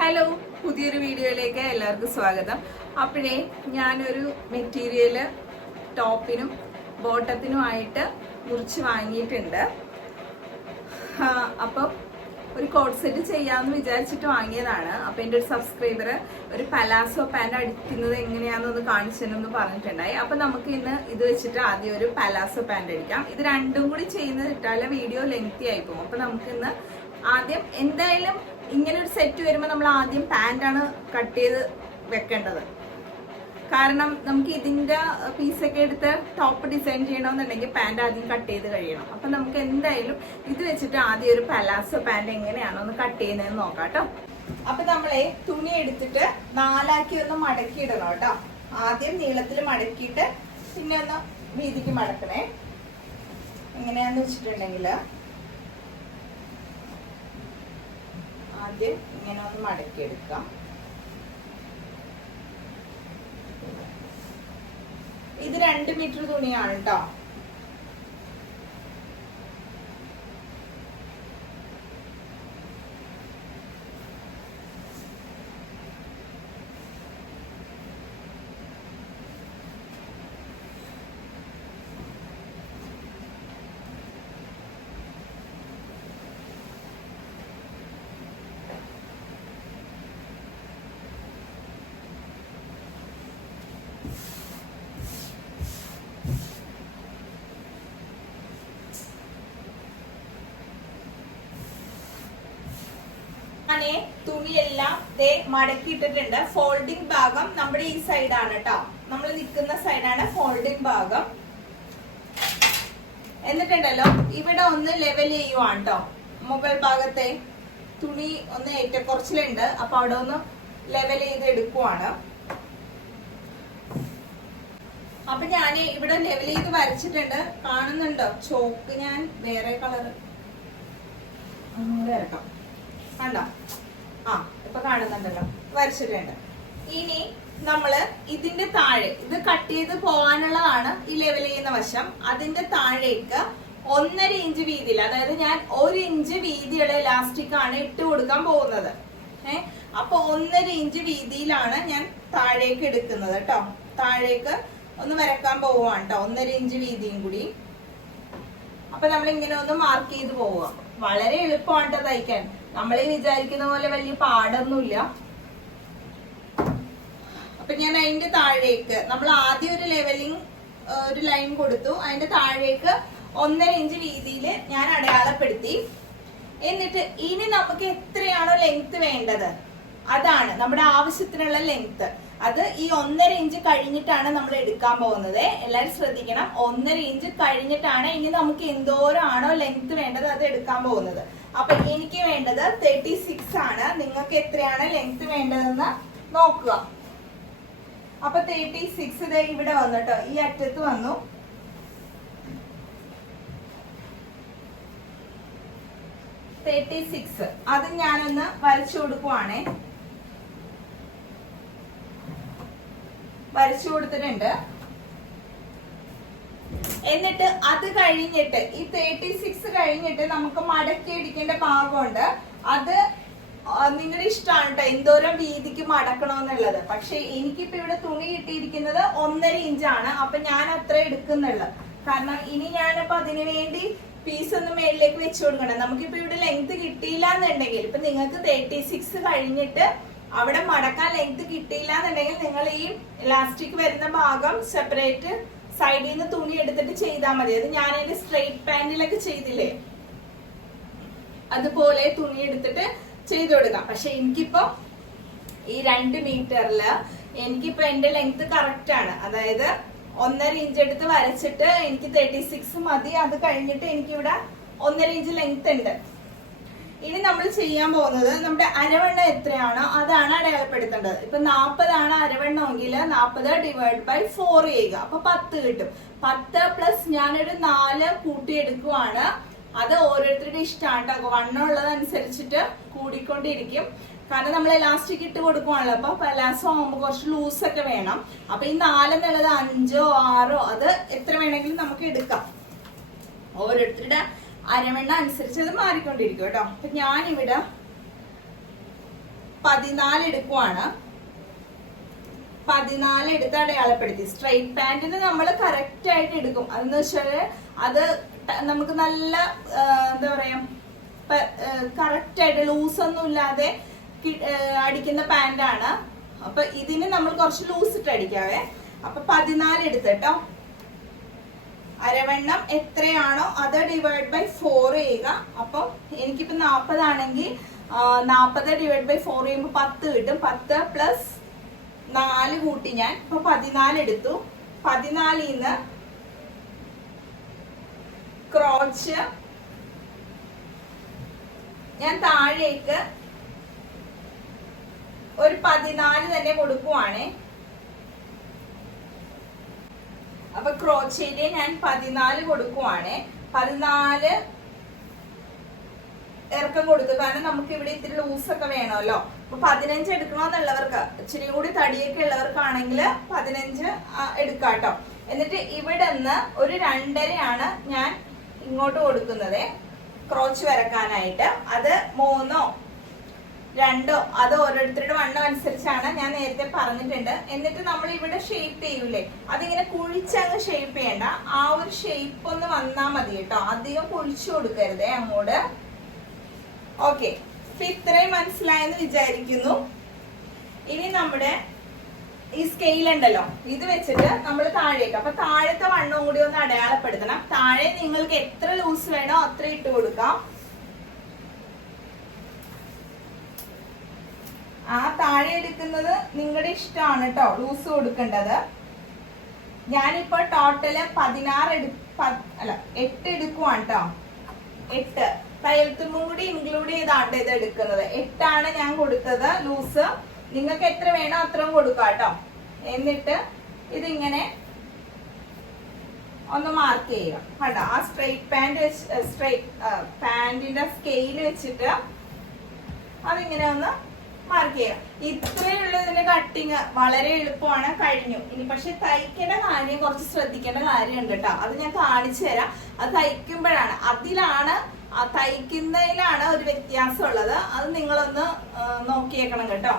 Hello, പുതിയൊരു വീഡിയോയിലേക്ക് എല്ലാവർക്കും സ്വാഗതം. അപ്പോഴേ ഞാനൊരു മെറ്റീരിയല് ടോപ്പിനും ബോട്ടത്തിനുമായിട്ട് മുറിച്ച് വാങ്ങിയിട്ടുണ്ട്. അപ്പം ഒരു കോഡ് സെറ്റ് ചെയ്യാമെന്ന് വിചാരിച്ചിട്ട് വാങ്ങിയതാണ്. അപ്പം എൻ്റെ ഒരു സബ്സ്ക്രൈബർ ഒരു പലാസോ പാൻറ് അടിക്കുന്നത് എങ്ങനെയാണെന്നൊന്ന് കാണിച്ചെന്ന് പറഞ്ഞിട്ടുണ്ടായി. അപ്പം നമുക്ക് ഇന്ന് ഇത് വെച്ചിട്ട് ആദ്യം ഒരു പലാസോ പാൻറ് അടിക്കാം. ഇത് രണ്ടും കൂടി ചെയ്യുന്നത് ഇട്ടാൽ വീഡിയോ ലെങ്തി ആയി പോകും. അപ്പം നമുക്കിന്ന് ആദ്യം എന്തായാലും ഇങ്ങനെ ഒരു സെറ്റ് വരുമ്പോൾ നമ്മൾ ആദ്യം പാൻറ്റാണ് കട്ട് ചെയ്ത് വെക്കേണ്ടത്. കാരണം നമുക്ക് ഇതിൻ്റെ പീസൊക്കെ എടുത്ത് ടോപ്പ് ഡിസൈൻ ചെയ്യണമെന്നുണ്ടെങ്കിൽ പാൻറ് ആദ്യം കട്ട് ചെയ്ത് കഴിയണം. അപ്പം നമുക്ക് എന്തായാലും ഇത് വെച്ചിട്ട് ആദ്യം ഒരു പലാസോ പാൻറ് എങ്ങനെയാണോ ഒന്ന് കട്ട് ചെയ്യുന്നതെന്ന് നോക്കാം കേട്ടോ. അപ്പം നമ്മളെ തുണി എടുത്തിട്ട് നാലാക്കി ഒന്ന് മടക്കി ഇടണം കേട്ടോ. ആദ്യം നീളത്തിൽ മടക്കിയിട്ട് പിന്നെ ഒന്ന് വീതിക്ക് മടക്കണേ. എങ്ങനെയാന്ന് വെച്ചിട്ടുണ്ടെങ്കിൽ ആദ്യം ഇങ്ങനെ ഒന്ന് മടക്കിയെടുക്കാം. ഇത് 2 മീറ്റർ തുണിയാണ് കേട്ടോ. തുണിയെല്ലാം മടക്കിയിട്ടിട്ടുണ്ട്. ഫോൾഡിംഗ് ഭാഗം നമ്മുടെ ഈ സൈഡാണ് കേട്ടോ. നമ്മൾ നിൽക്കുന്ന സൈഡാണ് ഫോൾഡിംഗ് ഭാഗം. എന്നിട്ടുണ്ടല്ലോ ഇവിടെ ഒന്ന് ലെവൽ ചെയ്യുവാണ് കേട്ടോ. മുകൾ ഭാഗത്തെ തുണി ഒന്ന് ഏറ്റക്കുറച്ചിലുണ്ട്. അപ്പൊ അവിടെ ഒന്ന് ലെവൽ ചെയ്ത് എടുക്കുവാണ്. അപ്പൊ ഞാൻ ഇവിടെ ലെവൽ ചെയ്ത് വരച്ചിട്ടുണ്ട്. കാണുന്നുണ്ടോ? ചോക്ക് ഞാൻ വേറെ കളർ വരക്കാം. കണ്ടോ? ഇപ്പൊ കാണുന്നുണ്ടല്ലോ, വരച്ചിട്ടുണ്ട്. ഇനി നമ്മള് ഇതിന്റെ താഴെ ഇത് കട്ട് ചെയ്ത് പോകാനുള്ളതാണ് ഈ ലെവൽ ചെയ്യുന്ന വശം. അതിന്റെ താഴേക്ക് 1.5 ഇഞ്ച് വീതിയിൽ, അതായത് ഞാൻ 1 ഇഞ്ച് വീതിയുള്ള ഇലാസ്റ്റിക് ആണ് ഇട്ട് കൊടുക്കാൻ പോകുന്നത്. അപ്പൊ 1.5 ഇഞ്ച് വീതിയിലാണ് ഞാൻ താഴേക്ക് എടുക്കുന്നത് കേട്ടോ. താഴേക്ക് ഒന്ന് വരക്കാൻ പോവാണ് കേട്ടോ. 1.5 ഇഞ്ച് വീതിയും കൂടി. അപ്പൊ നമ്മൾ ഇങ്ങനെ ഒന്ന് മാർക്ക് ചെയ്ത് പോവുക. വളരെ എളുപ്പമാണ് കേട്ടോ തയ്ക്കാൻ. നമ്മളീ വിചാരിക്കുന്ന പോലെ വലിയ പാടൊന്നുമില്ല. അപ്പൊ ഞാൻ അതിന്റെ താഴേക്ക് നമ്മൾ ആദ്യം ഒരു ലെവലിംഗ് ഒരു ലൈൻ കൊടുത്തു. അതിന്റെ താഴേക്ക് 1.5 ഇഞ്ച് വീതിയിൽ ഞാൻ അടയാളപ്പെടുത്തി. എന്നിട്ട് ഇനി നമുക്ക് എത്രയാണോ ലെങ്ത് വേണ്ടത് അതാണ് നമ്മുടെ ആവശ്യത്തിനുള്ള ലെങ്ത്. അത് ഈ 1.5 ഇഞ്ച് കഴിഞ്ഞിട്ടാണ് നമ്മൾ എടുക്കാൻ പോകുന്നത്. എല്ലാവരും ശ്രദ്ധിക്കണം. 1.5 ഇഞ്ച് കഴിഞ്ഞിട്ടാണ് ഇനി നമുക്ക് എന്തോരാണോ ലെങ്ത് വേണ്ടത് അത് എടുക്കാൻ പോകുന്നത്. അപ്പൊ എനിക്ക് വേണ്ടത് 36 ആണ്. നിങ്ങൾക്ക് എത്രയാണ് ലെങ്ത് വേണ്ടതെന്ന് നോക്കുക. അപ്പൊ 36 ഇവിടെ വന്നു കേട്ടോ. ഈ അറ്റത്ത് വന്നു. അത് ഞാനൊന്ന് വരച്ചു കൊടുക്കുവാണേ. വരച്ചു കൊടുത്തിട്ടുണ്ട്. എന്നിട്ട് അത് കഴിഞ്ഞിട്ട് ഈ 36 കഴിഞ്ഞിട്ട് നമുക്ക് മടക്കി അടിക്കേണ്ട ഭാഗമുണ്ട്. അത് നിങ്ങളുടെ ഇഷ്ടമാണ് കേട്ടോ എന്തോരം വീതിക്ക് മടക്കണമെന്നുള്ളത്. പക്ഷെ എനിക്കിപ്പോ ഇവിടെ തുണി കിട്ടിയിരിക്കുന്നത് 1.5 ഇഞ്ചാണ്. അപ്പൊ ഞാൻ അത്ര എടുക്കുന്നുള്ളു. കാരണം ഇനി ഞാനപ്പോ അതിനു വേണ്ടി പീസ് ഒന്ന് മേളിലേക്ക് വെച്ചു കൊടുക്കണം. നമുക്കിപ്പോ ഇവിടെ ലെങ്ത് കിട്ടിയില്ല എന്നുണ്ടെങ്കിൽ, ഇപ്പൊ നിങ്ങൾക്ക് 36 കഴിഞ്ഞിട്ട് അവിടെ മടക്കാൻ ലെങ്ത് കിട്ടിയില്ല എന്നുണ്ടെങ്കിൽ നിങ്ങൾ ഈ ഇലാസ്റ്റിക് വരുന്ന ഭാഗം സെപ്പറേറ്റ് സൈഡിൽ നിന്ന് തുണി എടുത്തിട്ട് ചെയ്താൽ മതി. അത് ഞാൻ എന്റെ സ്ട്രെയിറ്റ് പാന്റിലൊക്കെ ചെയ്തില്ലേ, അതുപോലെ തുണി എടുത്തിട്ട് ചെയ്തു കൊടുക്കാം. പക്ഷെ എനിക്കിപ്പോ ഈ 2 മീറ്ററില് എനിക്കിപ്പോ എന്റെ ലെങ്ത് കറക്റ്റ് ആണ്. അതായത് 1.5 ഇഞ്ച് എടുത്ത് വരച്ചിട്ട് എനിക്ക് 36 മതി. അത് കഴിഞ്ഞിട്ട് എനിക്കിവിടെ 1.5 ഇഞ്ച് ലെങ്ത് ഉണ്ട്. ഇനി നമ്മൾ ചെയ്യാൻ പോകുന്നത് നമ്മുടെ അരവണ്ണം എത്രയാണോ അതാണ് അടയാളപ്പെടുത്തേണ്ടത്. ഇപ്പൊ 40 ആണ് അരവണ്ണമെങ്കിൽ 40/4 ചെയ്യുക. അപ്പൊ 10 കിട്ടും. 10 പ്ലസ് ഞാനൊരു 4 കൂട്ടിയെടുക്കുവാണ്. അത് ഓരോരുത്തരുടെ ഇഷ്ടമാണ് കേട്ടോ. വണ്ണം ഉള്ളതനുസരിച്ചിട്ട് കൂടിക്കൊണ്ടിരിക്കും. കാരണം നമ്മൾ എലാസ്റ്റിക് ഇട്ട് കൊടുക്കുവാണല്ലോ. അപ്പൊ പലാസോ ആകുമ്പോൾ കുറച്ച് ലൂസൊക്കെ വേണം. അപ്പൊ ഈ 4 എന്നുള്ളത് 5ഓ 6ഓ അത് എത്ര വേണമെങ്കിലും നമുക്ക് എടുക്കാം. ഓരോരുത്തരുടെ അരവണ്ണ അനുസരിച്ച് അത് മാറിക്കൊണ്ടിരിക്കും കേട്ടോ. അപ്പൊ ഞാനിവിടെ 14 എടുക്കുവാണ്. 14 എടുത്ത് അടയാളപ്പെടുത്തി. സ്ട്രൈറ്റ് പാന്റിന് നമ്മൾ കറക്റ്റ് ആയിട്ട് എടുക്കും. അതെന്ന് വെച്ചാല് അത് നമുക്ക് നല്ല എന്താ പറയാ കറക്റ്റ് ആയിട്ട് ലൂസ് ഒന്നും ഇല്ലാതെ അടിക്കുന്ന പാന്റാണ്. അപ്പൊ ഇതിന് നമ്മൾ കുറച്ച് ലൂസ് ഇട്ട് അടിക്കാവേ. അപ്പൊ 14 എടുത്തിട്ടോ, അരവണ്ണം എത്രയാണോ അത് ഡിവൈഡ് ബൈ 4 ചെയ്യുക. അപ്പം എനിക്കിപ്പോ 40 ആണെങ്കിൽ 40 ഡിവൈഡ് ബൈ 4 ചെയ്യുമ്പോൾ 10 കിട്ടും. 10 പ്ലസ് 4 കൂട്ടി ഞാൻ ഇപ്പൊ 14 എടുത്തു. 14 ക്രോച്ച് ഞാൻ താഴേക്ക് ഒരു 14 തന്നെ കൊടുക്കുവാണേ. അപ്പൊ ക്രോച്ചയില് ഞാൻ 14 കൊടുക്കുവാണ്. 14 ഇറക്കം കൊടുത്തു. കാരണം നമുക്ക് ഇവിടെ ഇത്തിരി ലൂസൊക്കെ വേണമല്ലോ. അപ്പൊ 15 എടുക്കണമെന്നുള്ളവർക്ക്, ഇച്ചിരി കൂടി തടിയൊക്കെ ഉള്ളവർക്കാണെങ്കിൽ 15 എടുക്കാട്ടോ. എന്നിട്ട് ഇവിടെ നിന്ന് ഒരു 2.5 ഞാൻ ഇങ്ങോട്ട് കൊടുക്കുന്നത് ക്രോച്ച് വരക്കാനായിട്ട്. അത് 3 2 അത് ഓരോരുത്തരുടെ വണ്ണം അനുസരിച്ചാണ്, ഞാൻ നേരത്തെ പറഞ്ഞിട്ടുണ്ട്. എന്നിട്ട് നമ്മൾ ഇവിടെ ഷേപ്പ് ചെയ്യൂലേ, അതിങ്ങനെ കുഴിച്ചങ്ങ് ഷേപ്പ് ചെയ്യണ്ട. ആ ഒരു ഷേപ്പ് ഒന്ന് വന്നാ മതി കേട്ടോ, അധികം കുഴിച്ചു കൊടുക്കരുതേ അങ്ങോട്ട്. ഓക്കെ, ഇപ്പൊ ഇത്രയും മനസ്സിലായെന്ന് വിചാരിക്കുന്നു. ഇനി നമ്മുടെ ഈ സ്കെയിൽ ഉണ്ടല്ലോ, ഇത് വെച്ചിട്ട് നമ്മൾ താഴേക്ക്, അപ്പൊ താഴത്തെ വണ്ണം കൂടി ഒന്ന് അടയാളപ്പെടുത്തണം. താഴെ നിങ്ങൾക്ക് എത്ര ലൂസ് വേണോ അത്ര ഇട്ട് കൊടുക്കാം. ആ താഴെ എടുക്കുന്നത് നിങ്ങളുടെ ഇഷ്ടമാണ് കേട്ടോ, ലൂസ് കൊടുക്കേണ്ടത്. ഞാനിപ്പോ ടോട്ടല് 8 എടുക്കുവാണ് കേട്ടോ. 8 തയ്യൽത്തുമ്പും കൂടി ഇൻക്ലൂഡ് ചെയ്താണ്ട് ഇത് എടുക്കുന്നത്. 8 ഞാൻ കൊടുത്തത് ലൂസ്. നിങ്ങൾക്ക് എത്ര വേണോ അത്രയും കൊടുക്കാം കേട്ടോ. എന്നിട്ട് ഇതിങ്ങനെ ഒന്ന് മാർക്ക് ചെയ്യുക കേട്ടോ. ആ പാന്റിന്റെ സ്കെയിൽ വെച്ചിട്ട് അതിങ്ങനെ ഒന്ന് മാർക്ക് ചെയ്യാം. ഇത്രയുള്ള ഇതിന്റെ കട്ടിങ് വളരെ എളുപ്പമാണ്, കഴിഞ്ഞു. ഇനി പക്ഷെ തയ്ക്കേണ്ട കാര്യം കുറച്ച് ശ്രദ്ധിക്കേണ്ട കാര്യമുണ്ട് കേട്ടോ. അത് ഞാൻ കാണിച്ചു തരാം. അത് തയ്ക്കുമ്പോഴാണ്, തയ്ക്കുന്നതിലാണ് ഒരു വ്യത്യാസം ഉള്ളത്. അത് നിങ്ങളൊന്ന് നോക്കിയേക്കണം കേട്ടോ.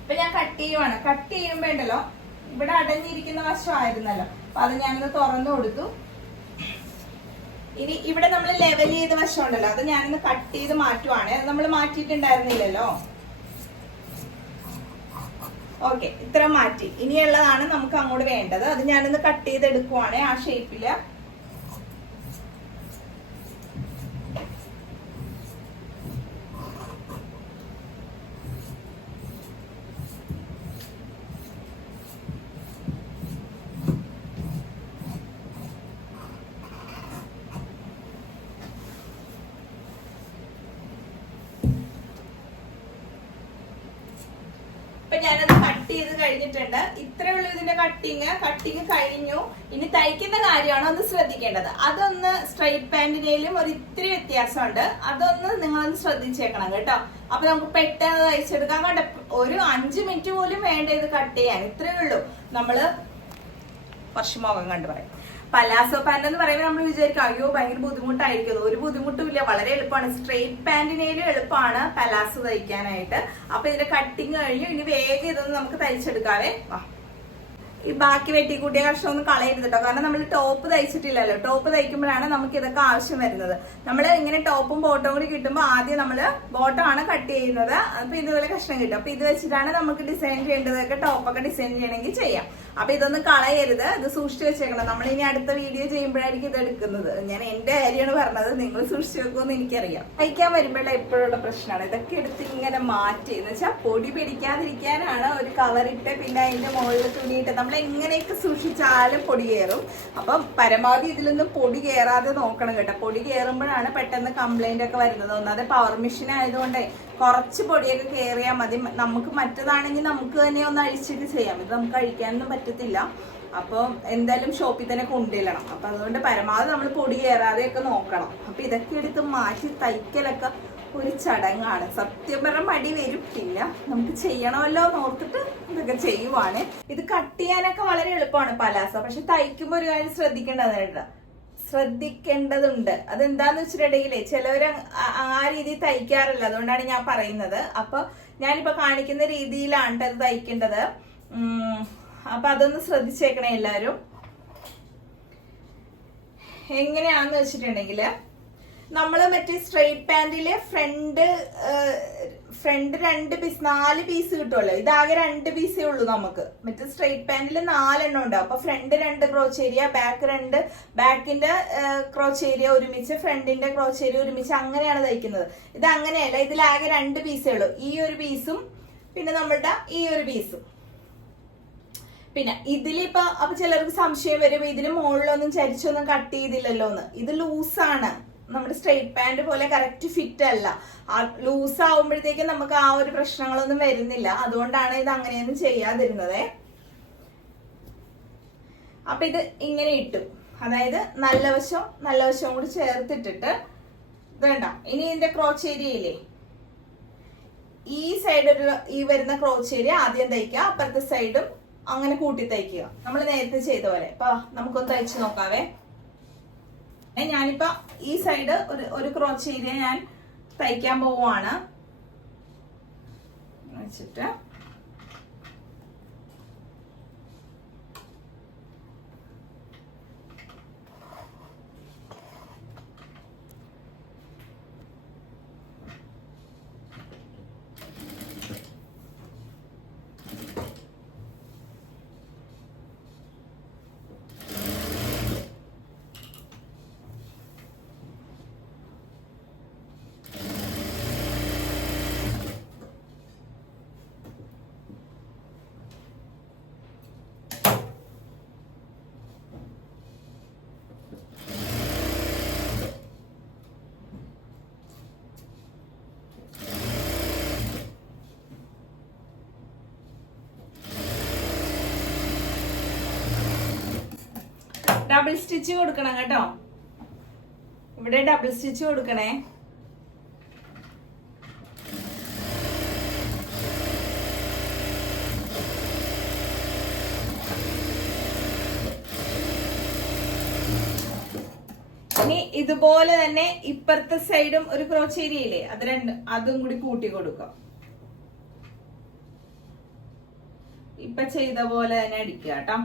ഇപ്പൊ ഞാൻ കട്ട് ചെയ്യുവാണ്. കട്ട് ചെയ്യുമ്പോ ഉണ്ടല്ലോ, ഇവിടെ അടഞ്ഞിരിക്കുന്ന വശമായിരുന്നല്ലോ, അപ്പൊ അത് ഞാനൊന്ന് തുറന്നു കൊടുത്തു. ഇനി ഇവിടെ നമ്മൾ ലെവൽ ചെയ്ത വശം ഉണ്ടല്ലോ, അത് ഞാനൊന്ന് കട്ട് ചെയ്ത് മാറ്റുവാണ്. അത് നമ്മൾ മാറ്റിയിട്ടുണ്ടായിരുന്നില്ലല്ലോ. ഓക്കെ, ഇത്ര മാറ്റി. ഇനിയുള്ളതാണ് നമുക്ക് അങ്ങോട്ട് വേണ്ടത്. അത് ഞാനൊന്ന് കട്ട് ചെയ്തെടുക്കുവാണ് ആ ഷേപ്പില്. ഞാനത് കട്ട് ചെയ്ത് കഴിഞ്ഞിട്ടുണ്ട്. ഇത്രയുള്ള ഇതിന്റെ കട്ടിങ് കഴിഞ്ഞു. ഇനി തയ്ക്കുന്ന കാര്യമാണ് ഒന്ന് ശ്രദ്ധിക്കേണ്ടത്. അതൊന്ന് സ്ട്രൈറ്റ് പാന്റിനേലും ഒരു ഇത്തിരി വ്യത്യാസമുണ്ട്. അതൊന്ന് നിങ്ങളൊന്ന് ശ്രദ്ധിച്ചേക്കണം കേട്ടോ. അപ്പൊ നമുക്ക് പെട്ടെന്ന് തയ്ച്ചെടുക്കാൻ കണ്ട ഒരു 5 മിനിറ്റ് പോലും വേണ്ട ഇത് കട്ട് ചെയ്യാൻ. ഇത്രയേ ഉള്ളൂ. നമ്മള് വർഷമോകം കണ്ടു പറയും. പലാസോ പാന്റ് എന്ന് പറയുമ്പോൾ നമ്മൾ വിചാരിക്കും അയ്യോ ഭയങ്കര ബുദ്ധിമുട്ടായിരിക്കും. ഒരു ബുദ്ധിമുട്ടും ഇല്ല, വളരെ എളുപ്പമാണ്. സ്ട്രെയിറ്റ് പാന്റിനേലും എളുപ്പമാണ് പലാസോ തയ്ക്കാനായിട്ട്. അപ്പൊ ഇതിന്റെ കട്ടിങ് കഴിഞ്ഞു. ഇനി വേഗം ഇതൊന്ന് നമുക്ക് തയ്ച്ചെടുക്കാവേ. ഈ ബാക്കി വെട്ടിക്കൂട്ടിയ കഷ്ണം ഒന്നും കളയരുത് കേട്ടോ. കാരണം നമ്മൾ ടോപ്പ് തയ്ച്ചിട്ടില്ലല്ലോ. ടോപ്പ് തയ്ക്കുമ്പോഴാണ് നമുക്ക് ഇതൊക്കെ ആവശ്യം വരുന്നത്. നമ്മൾ ഇങ്ങനെ ടോപ്പും ബോട്ടവും കൂടി കിട്ടുമ്പോൾ ആദ്യം നമ്മൾ ബോട്ടമാണ് കട്ട് ചെയ്യുന്നത്. അപ്പൊ ഇതുപോലെ കഷ്ണം കിട്ടും. അപ്പൊ ഇത് വെച്ചിട്ടാണ് നമുക്ക് ഡിസൈൻ ചെയ്യേണ്ടതൊക്കെ. ടോപ്പൊക്കെ ഡിസൈൻ ചെയ്യണമെങ്കിൽ ചെയ്യാം. അപ്പൊ ഇതൊന്നും കളയരുത്, ഇത് സൂക്ഷിച്ചു വെച്ചേക്കണം. നമ്മൾ ഇനി അടുത്ത വീഡിയോ ചെയ്യുമ്പോഴായിരിക്കും ഇത് എടുക്കുന്നത്. ഞാൻ എന്റെ കാര്യമാണ് പറഞ്ഞത്, നിങ്ങൾ സൂക്ഷിച്ചു വെക്കുമെന്ന് എനിക്കറിയാം. തയ്ക്കാൻ വരുമ്പോഴുള്ള എപ്പോഴുള്ള പ്രശ്നമാണ് ഇതൊക്കെ എടുത്ത് ഇങ്ങനെ മാറ്റി. എന്ന് വെച്ചാൽ പൊടി പിടിക്കാതിരിക്കാനാണ് ഒരു കവറിട്ട് പിന്നെ അതിന്റെ മുകളിൽ തുണിയിട്ട് നമ്മൾ എങ്ങനെയൊക്കെ സൂക്ഷിച്ചാലും പൊടി കയറും. അപ്പം പരമാവധി ഇതിലൊന്നും പൊടി കയറാതെ നോക്കണം കേട്ടോ. പൊടി കയറുമ്പോഴാണ് പെട്ടെന്ന് കംപ്ലൈന്റ് ഒക്കെ വരുന്നത്. ഒന്നാമത് പവർ മെഷീൻ ആയതുകൊണ്ട് കുറച്ച് പൊടിയൊക്കെ കയറിയാൽ മതി. നമുക്ക് മറ്റതാണെങ്കിൽ നമുക്ക് തന്നെ ഒന്ന് അഴിച്ചിട്ട് ചെയ്യാം. ഇത് നമുക്ക് അഴിക്കാനൊന്നും പറ്റത്തില്ല. അപ്പോൾ എന്തായാലും ഷോപ്പിൽ തന്നെ കൊണ്ടുവരണം. അപ്പൊ അതുകൊണ്ട് പരമാവധി നമ്മൾ പൊടി കയറാതെയൊക്കെ നോക്കണം. അപ്പൊ ഇതൊക്കെ എടുത്ത് മാറ്റി തയ്ക്കലൊക്കെ ഒരു ചടങ്ങാണ്. സത്യം പറഞ്ഞാൽ മടി വരും, പിന്നെ നമുക്ക് ചെയ്യണമല്ലോ എന്ന് ഓർത്തിട്ട് ഇതൊക്കെ ചെയ്യുവാണ്. ഇത് കട്ട് ചെയ്യാനൊക്കെ വളരെ എളുപ്പമാണ് പലാസോ. പക്ഷെ തയ്ക്കുമ്പോൾ ഒരു കാര്യം ശ്രദ്ധിക്കേണ്ടതുണ്ട്. അതെന്താന്ന് വെച്ചിട്ടുണ്ടെങ്കിലേ ചിലവര് ആ രീതിയിൽ തയ്ക്കാറില്ല, അതുകൊണ്ടാണ് ഞാൻ പറയുന്നത്. അപ്പൊ ഞാനിപ്പോ കാണിക്കുന്ന രീതിയിലാണ് അത് തയ്ക്കേണ്ടത്. അപ്പൊ അതൊന്ന് ശ്രദ്ധിച്ചേക്കണേ എല്ലാരും. എങ്ങനെയാന്ന് വെച്ചിട്ടുണ്ടെങ്കില് നമ്മള് മറ്റേ സ്ട്രെയിറ്റ് പാന്റിലെ ഫ്രണ്ട് 2 പീസ് 4 പീസ് കിട്ടുമല്ലോ. ഇതാകെ 2 പീസേ ഉള്ളൂ നമുക്ക്. മറ്റേ സ്ട്രെയിറ്റ് പാന്റിൽ 4 എണ്ണം ഉണ്ടാവും. അപ്പൊ ഫ്രണ്ട് 2 ക്രോച്ച് ഏരിയ, ബാക്ക് 2, ബാക്കിന്റെ ക്രോച്ച് ഏരിയ ഒരുമിച്ച്, ഫ്രണ്ടിന്റെ ക്രോച്ച് ഏരിയ ഒരുമിച്ച്, അങ്ങനെയാണ് തയ്ക്കുന്നത്. ഇത് അങ്ങനെയല്ല, ഇതിലാകെ 2 പീസേ ഉള്ളൂ. ഈ ഒരു പീസും പിന്നെ നമ്മളുടെ ഈ ഒരു പീസും. പിന്നെ ഇതിലിപ്പോ അപ്പൊ ചിലർക്ക് സംശയം വരും, ഇതില് മുകളിലൊന്നും ചരിച്ചൊന്നും കട്ട് ചെയ്തില്ലല്ലോ എന്ന്. ഇത് ലൂസാണ്, നമ്മുടെ സ്ട്രെയിറ്റ് പാന്റ് പോലെ കറക്റ്റ് ഫിറ്റ് അല്ല. ലൂസ് ആവുമ്പോഴത്തേക്കും നമുക്ക് ആ ഒരു പ്രശ്നങ്ങളൊന്നും വരുന്നില്ല. അതുകൊണ്ടാണ് ഇത് അങ്ങനെയൊന്നും ചെയ്യാതിരുന്നത്. അപ്പൊ ഇത് ഇങ്ങനെ ഇട്ടു, അതായത് നല്ല വശവും കൂടി ചേർത്തിട്ടിട്ട് വേണ്ട. ഇനി ഇതിന്റെ ക്രോച്ച് ഏരിയയില്ലേ, ഈ സൈഡ് ഈ വരുന്ന ക്രോച്ച് ഏരിയ ആദ്യം തയ്ക്കുക, അപ്പുറത്തെ സൈഡും അങ്ങനെ കൂട്ടി തയ്ക്കുക, നമ്മൾ നേരത്തെ ചെയ്ത പോലെ. അപ്പൊ നമുക്കൊന്ന് തയ്ച്ചു നോക്കാവേ. ഞാനിപ്പോ ഈ സൈഡ് ഒരു ക്രോച്ച് ഏരിയ ഞാൻ തയ്ക്കാൻ പോവുകയാണ് വെച്ചിട്ട്. ഡബിൾ സ്റ്റിച്ച് കൊടുക്കണം കേട്ടോ, ഇവിടെ ഡബിൾ സ്റ്റിച്ച് കൊടുക്കണേ. ഇനി ഇതുപോലെ തന്നെ ഇപ്പുറത്തെ സൈഡും ഒരു ക്രോച്ച് ഏരിയയില്ലേ, അതും കൂടി കൂട്ടി കൊടുക്കാം. ഇപ്പൊ ചെയ്ത പോലെ തന്നെ അടിക്കുക കേട്ടോ.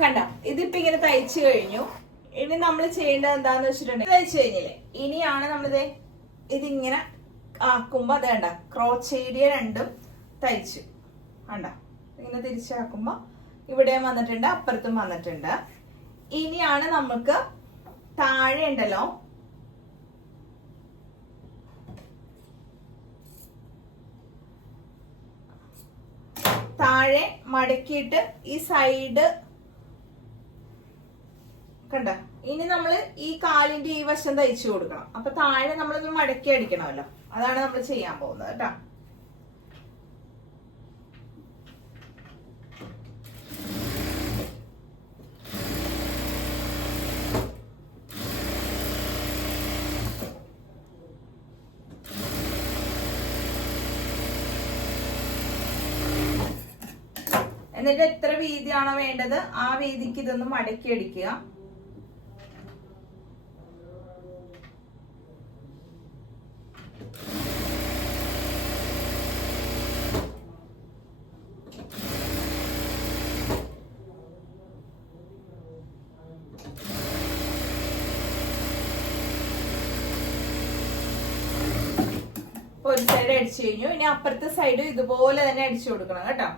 കണ്ട, ഇതിപ്പോ ഇങ്ങനെ തയ്ച്ചു കഴിഞ്ഞു. ഇനി നമ്മൾ ചെയ്യേണ്ടത് എന്താന്ന് വെച്ചിട്ടുണ്ടെങ്കിൽ, തയ്ച്ചു കഴിഞ്ഞില്ലേ, ഇനിയാണ് നമ്മളിത് ഇതിങ്ങനെ ആക്കുമ്പോ അത് കണ്ട ക്രോച്ച് ഏരിയ 2 തയ്ച്ചു കണ്ട, ഇങ്ങനെ തിരിച്ചാക്കുമ്പോ ഇവിടെയും വന്നിട്ടുണ്ട്, അപ്പുറത്തും വന്നിട്ടുണ്ട്. ഇനിയാണ് നമുക്ക് താഴെ ഉണ്ടല്ലോ താഴെ മടക്കിയിട്ട് ഈ സൈഡ് കണ്ട. ഇനി നമ്മൾ ഈ കാലിന്റെ ഈ വശം തയ്ച്ചു കൊടുക്കണം. അപ്പൊ താഴെ നമ്മളൊന്ന് മടക്കി അടിക്കണമല്ലോ, അതാണ് നമ്മൾ ചെയ്യാൻ പോകുന്നത് കേട്ടോ. എന്നിട്ട് എത്ര വീതിയാണോ വേണ്ടത് ആ വീതിക്ക് ഇതൊന്ന് മടക്കി അടിക്കുക. ഒരു സൈഡ് അടിച്ചു കഴിഞ്ഞു. ഇനി അപ്പുറത്തെ സൈഡ് ഇതുപോലെ തന്നെ അടിച്ചു കൊടുക്കണം കേട്ടോ.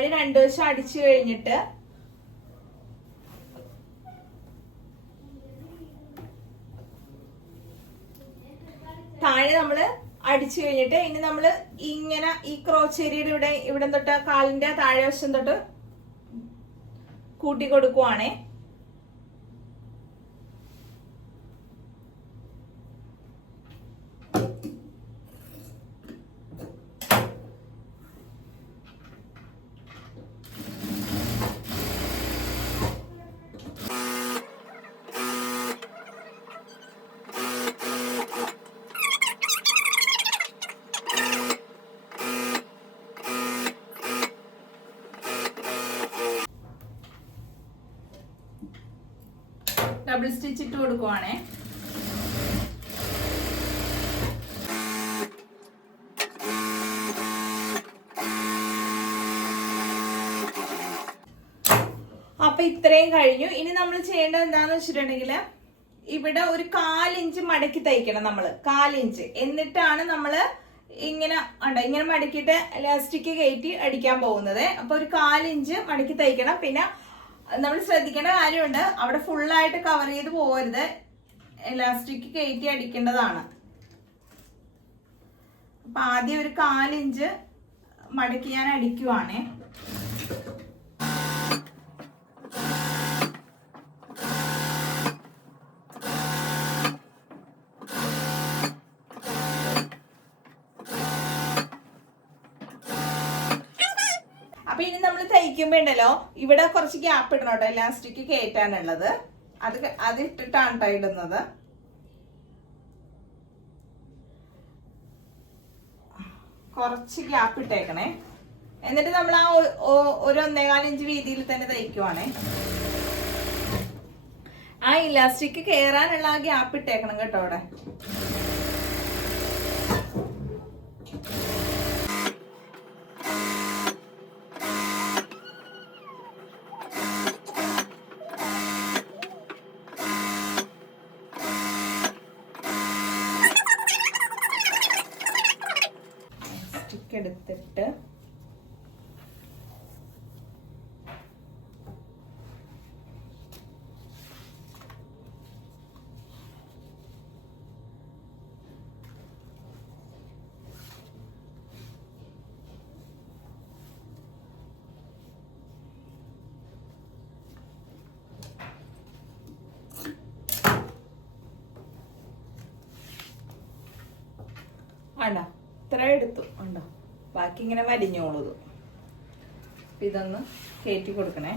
താഴെ രണ്ടു വശം അടിച്ചു കഴിഞ്ഞിട്ട് താഴെ നമ്മള് അടിച്ചു കഴിഞ്ഞിട്ട് ഇനി നമ്മള് ഇങ്ങനെ ഈ ക്രോച്ചേരിയുടെ ഇവിടെ തൊട്ട് കാലിന്റെ താഴെ വശം തൊട്ട് കൂട്ടി കൊടുക്കുവാണേ. ഡബിൾ സ്റ്റിച്ച് ഇട്ട് കൊടുക്കുവാണേ. അപ്പൊ ഇത്രയും കഴിഞ്ഞു. ഇനി നമ്മൾ ചെയ്യേണ്ടത് എന്താന്ന് വെച്ചിട്ടുണ്ടെങ്കിൽ ഇവിടെ ഒരു 1/4 ഇഞ്ച് മടക്കി തയ്ക്കണം നമ്മള്, 1/4 ഇഞ്ച്. എന്നിട്ടാണ് നമ്മള് ഇങ്ങനെ മടക്കിയിട്ട് ഇലാസ്റ്റിക് കയറ്റി അടിക്കാൻ പോകുന്നത്. അപ്പൊ ഒരു 1/4 ഇഞ്ച് മടക്കി തയ്ക്കണം. പിന്നെ നമ്മൾ ശ്രദ്ധിക്കേണ്ട കാര്യമുണ്ട്, അവിടെ ഫുള്ളായിട്ട് കവർ ചെയ്ത് പോകരുത്, ഇലാസ്റ്റിക് കയറ്റി അടിക്കേണ്ടതാണ്. അപ്പൊ ആദ്യം ഒരു 1/4 ഇഞ്ച് മടക്കി ഞാൻ അടിക്കുവാണേ. അപ്പൊ ഇനി നമ്മൾ തയ്ക്കുമ്പോ ഉണ്ടല്ലോ ഇവിടെ കുറച്ച് ഗ്യാപ്പ് ഇടണം കേട്ടോ, ഇലാസ്റ്റിക് കയറ്റാനുള്ളത്. അത് ഇട്ടിട്ടാണ് കേട്ടോ ഇടുന്നത്. കുറച്ച് ഗ്യാപ്പ് ഇട്ടേക്കണേ. എന്നിട്ട് നമ്മൾ ആ ഒരു 1.25 ഇഞ്ച് വീതിയിൽ തന്നെ തയ്ക്കുവാണേ. ആ ഇലാസ്റ്റിക് കയറാനുള്ള ആ ഗ്യാപ്പ് ഇട്ടേക്കണം കേട്ടോ അവിടെ. എടുത്തിട്ട് ആണോ ഇത്ര എടുത്തു ഉണ്ടോ, ബാക്കി ഇങ്ങനെ വലിഞ്ഞോളൂ. ഇതൊന്ന് കയറ്റി കൊടുക്കണേ.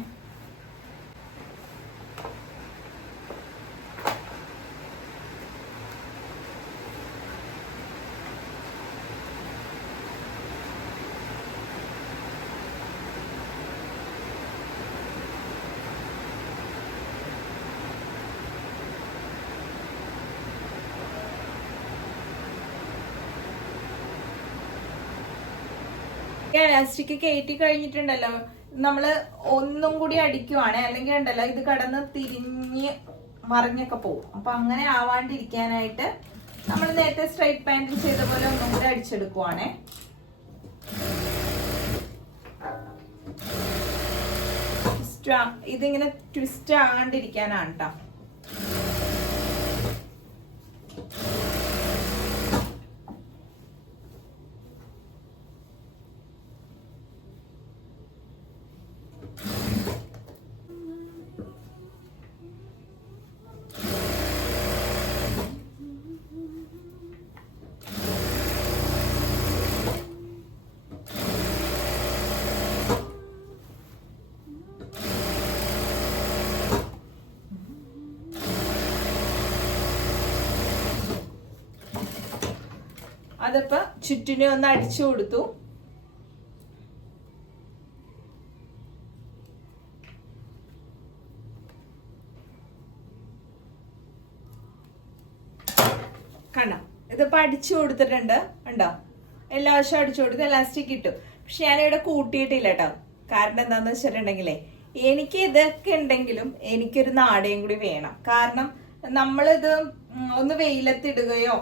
ഇലാസ്റ്റിക് കയറ്റി കഴിഞ്ഞിട്ടുണ്ടല്ലോ, നമ്മള് ഒന്നും കൂടി അടിക്കുവാണ്, അല്ലെങ്കിൽ ഉണ്ടല്ലോ ഇത് കടന്ന് തിരിഞ്ഞ് മറിഞ്ഞൊക്കെ പോകും. അപ്പൊ അങ്ങനെ ആവാണ്ടിരിക്കാനായിട്ട് നമ്മൾ നേരത്തെ സ്ട്രൈറ്റ് പാൻറ് ചെയ്ത പോലെ ഒന്നും കൂടി അടിച്ചെടുക്കുവാണേ. ഇതിങ്ങനെ ട്വിസ്റ്റ് ആകാണ്ടിരിക്കാനാണ് കേട്ടോ. അതിപ്പോ ചുറ്റിനെ ഒന്ന് അടിച്ചു കൊടുത്തു. കണ്ടോ, ഇതിപ്പോ അടിച്ചു കൊടുത്തിട്ടുണ്ട്. ഉണ്ടോ, എല്ലാ വശം അടിച്ചു കൊടുത്ത് എലാസ്റ്റിക് ഇട്ടു. പക്ഷെ ഞാനിവിടെ കൂട്ടിയിട്ടില്ല കേട്ടോ. കാരണം എന്താന്ന് വെച്ചിട്ടുണ്ടെങ്കിലേ എനിക്ക് ഇതൊക്കെ ഉണ്ടെങ്കിലും എനിക്കൊരു നാടയും കൂടി വേണം. കാരണം നമ്മളിത് ഒന്ന് വെയിലത്തിടുകയോ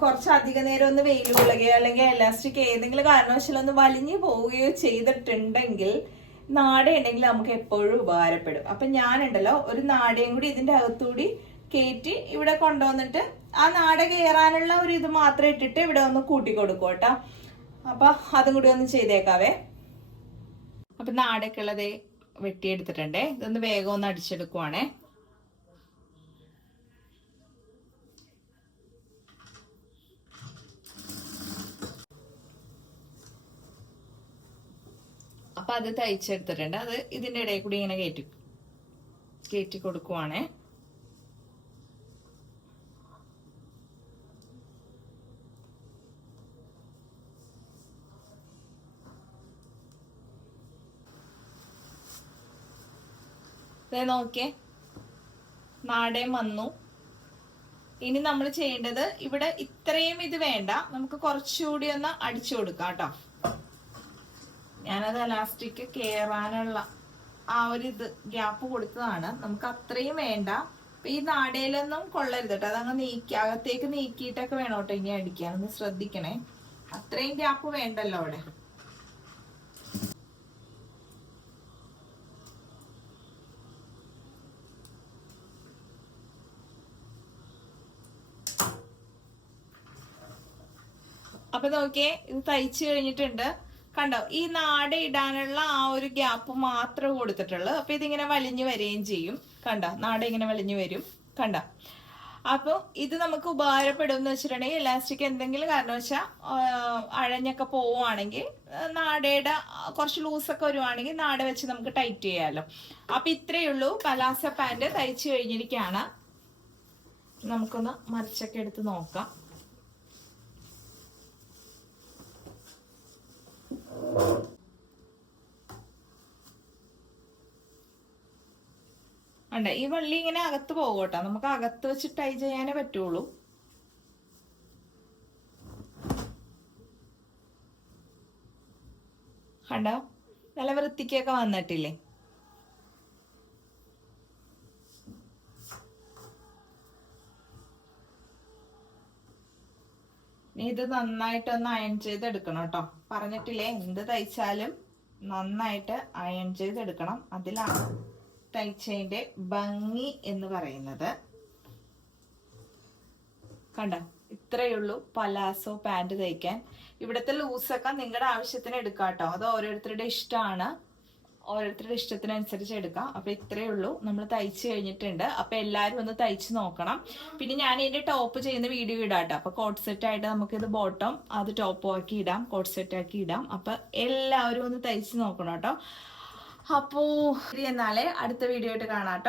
കുറച്ചധികം നേരം ഒന്ന് വെയിൽ കൊള്ളുകയോ അല്ലെങ്കിൽ എലാസ്റ്റിക് ഏതെങ്കിലും കാരണവശാലും ഒന്ന് വലിഞ്ഞു പോവുകയോ ചെയ്തിട്ടുണ്ടെങ്കിൽ നാടയുണ്ടെങ്കിൽ നമുക്ക് എപ്പോഴും ഉപകാരപ്പെടും. അപ്പൊ ഞാനുണ്ടല്ലോ ഒരു നാടയും കൂടി ഇതിന്റെ അകത്തുകൂടി കയറ്റി ഇവിടെ കൊണ്ടുവന്നിട്ട് ആ നാട കയറാനുള്ള ഒരു ഇത് മാത്രം ഇട്ടിട്ട് ഇവിടെ ഒന്ന് കൂട്ടി കൊടുക്കും കേട്ടോ. അപ്പൊ അതും കൂടി ഒന്ന് ചെയ്തേക്കാവേ. അപ്പൊ നാടൊക്കെയുള്ളത് വെട്ടിയെടുത്തിട്ടുണ്ടേ. ഇതൊന്ന് വേഗം ഒന്ന് അടിച്ചെടുക്കുവാണേ. അപ്പൊ അത് തയ്ച്ചെടുത്തിട്ടുണ്ട്. അത് ഇതിന്റെ ഇടയിൽ കൂടി ഇങ്ങനെ കയറ്റി കൊടുക്കുവാണേ. നോക്കിയേ, നാടയും വന്നു. ഇനി നമ്മൾ ചെയ്യേണ്ടത് ഇവിടെ ഇത്രയും ഇത് വേണ്ട, നമുക്ക് കുറച്ചുകൂടി ഒന്ന് അടിച്ചു കൊടുക്കാം കേട്ടോ. ഞാനത് എലാസ്റ്റിക് കേറാനുള്ള ആ ഒരു ഇത് ഗ്യാപ്പ് കൊടുത്തതാണ്. നമുക്ക് അത്രയും വേണ്ട. അപ്പൊ ഈ നാടയിലൊന്നും കൊള്ളരുത് കേട്ടോ. അതങ്ങ് അകത്തേക്ക് നീക്കിയിട്ടൊക്കെ വേണം കേട്ടോ ഇനി അടിക്കാൻ. ഒന്ന് ശ്രദ്ധിക്കണേ, അത്രയും ഗ്യാപ്പ് വേണ്ടല്ലോ അവിടെ. അപ്പൊ നോക്കിയേ, ഇത് തയ്ച്ചു കഴിഞ്ഞിട്ടുണ്ട്. കണ്ടോ, ഈ നാട ഇടാനുള്ള ആ ഒരു ഗ്യാപ്പ് മാത്രമേ കൊടുത്തിട്ടുള്ളൂ. അപ്പൊ ഇതിങ്ങനെ വലിഞ്ഞു വരികയും ചെയ്യും. കണ്ടോ, നാട ഇങ്ങനെ വലിഞ്ഞു വരും. കണ്ടോ, അപ്പൊ ഇത് നമുക്ക് ഉപകാരപ്പെടും എന്ന് വെച്ചിട്ടുണ്ടെങ്കിൽ, ഇലാസ്റ്റിക് എന്തെങ്കിലും കാരണവശാൽ അഴഞ്ഞൊക്കെ പോവുകയാണെങ്കിൽ, നാടയുടെ കുറച്ച് ലൂസൊക്കെ വരുവാണെങ്കിൽ നാട വെച്ച് നമുക്ക് ടൈറ്റ് ചെയ്യാമല്ലോ. അപ്പൊ ഇത്രയേ ഉള്ളൂ. പലാസ പാന്റ് തയ്ച്ചു കഴിഞ്ഞിരിക്കുകയാണ്. നമുക്കൊന്ന് മറിച്ചൊക്കെ എടുത്ത് നോക്കാം. ഉണ്ട്, ഈ വള്ളി ഇങ്ങനെ അകത്ത് പോകട്ടോ. നമുക്ക് അകത്ത് വെച്ച് ടൈ ചെയ്യാനേ പറ്റുള്ളൂ. കണ്ടോ, നല്ല വൃത്തിക്കൊക്കെ വന്നിട്ടില്ലേ? ഇനി ഇത് നന്നായിട്ടൊന്ന് അയൺ ചെയ്തെടുക്കണം കേട്ടോ. പറഞ്ഞിട്ടില്ലേ, എന്ത് തയ്ച്ചാലും നന്നായിട്ട് അയൺ ചെയ്തെടുക്കണം. അതിലാണ് തയ്ച്ചതിന്റെ ഭംഗി എന്ന് പറയുന്നത്. കണ്ടോ, ഇത്രയേ ഉള്ളൂ പലാസോ പാന്റ് തയ്ക്കാൻ. ഇവിടുത്തെ ലൂസൊക്കെ നിങ്ങളുടെ ആവശ്യത്തിന് എടുക്കാം കേട്ടോ. അത് ഓരോരുത്തരുടെ ഇഷ്ടമാണ്, ഓരോരുത്തരുടെ ഇഷ്ടത്തിനനുസരിച്ച് എടുക്കാം. അപ്പൊ ഇത്രയേ ഉള്ളൂ, നമ്മൾ തയ്ച്ചു കഴിഞ്ഞിട്ടുണ്ട്. അപ്പൊ എല്ലാവരും ഒന്ന് തയ്ച്ചു നോക്കണം. പിന്നെ ഞാൻ ഇതിന്റെ ടോപ്പ് ചെയ്യുന്ന വീഡിയോ ഇടാം കേട്ടോ. അപ്പൊ കോട്ട് സെറ്റ് ആയിട്ട് നമുക്ക് ഇത് ബോട്ടം അത് ടോപ്പ് ആക്കി ഇടാം, കോട്ട് സെറ്റ് ആക്കി ഇടാം. അപ്പൊ എല്ലാവരും ഒന്ന് തയ്ച്ചു നോക്കണം കേട്ടോ. അപ്പോ എന്നാലേ അടുത്ത വീഡിയോ ആയിട്ട് കാണാം കേട്ടോ.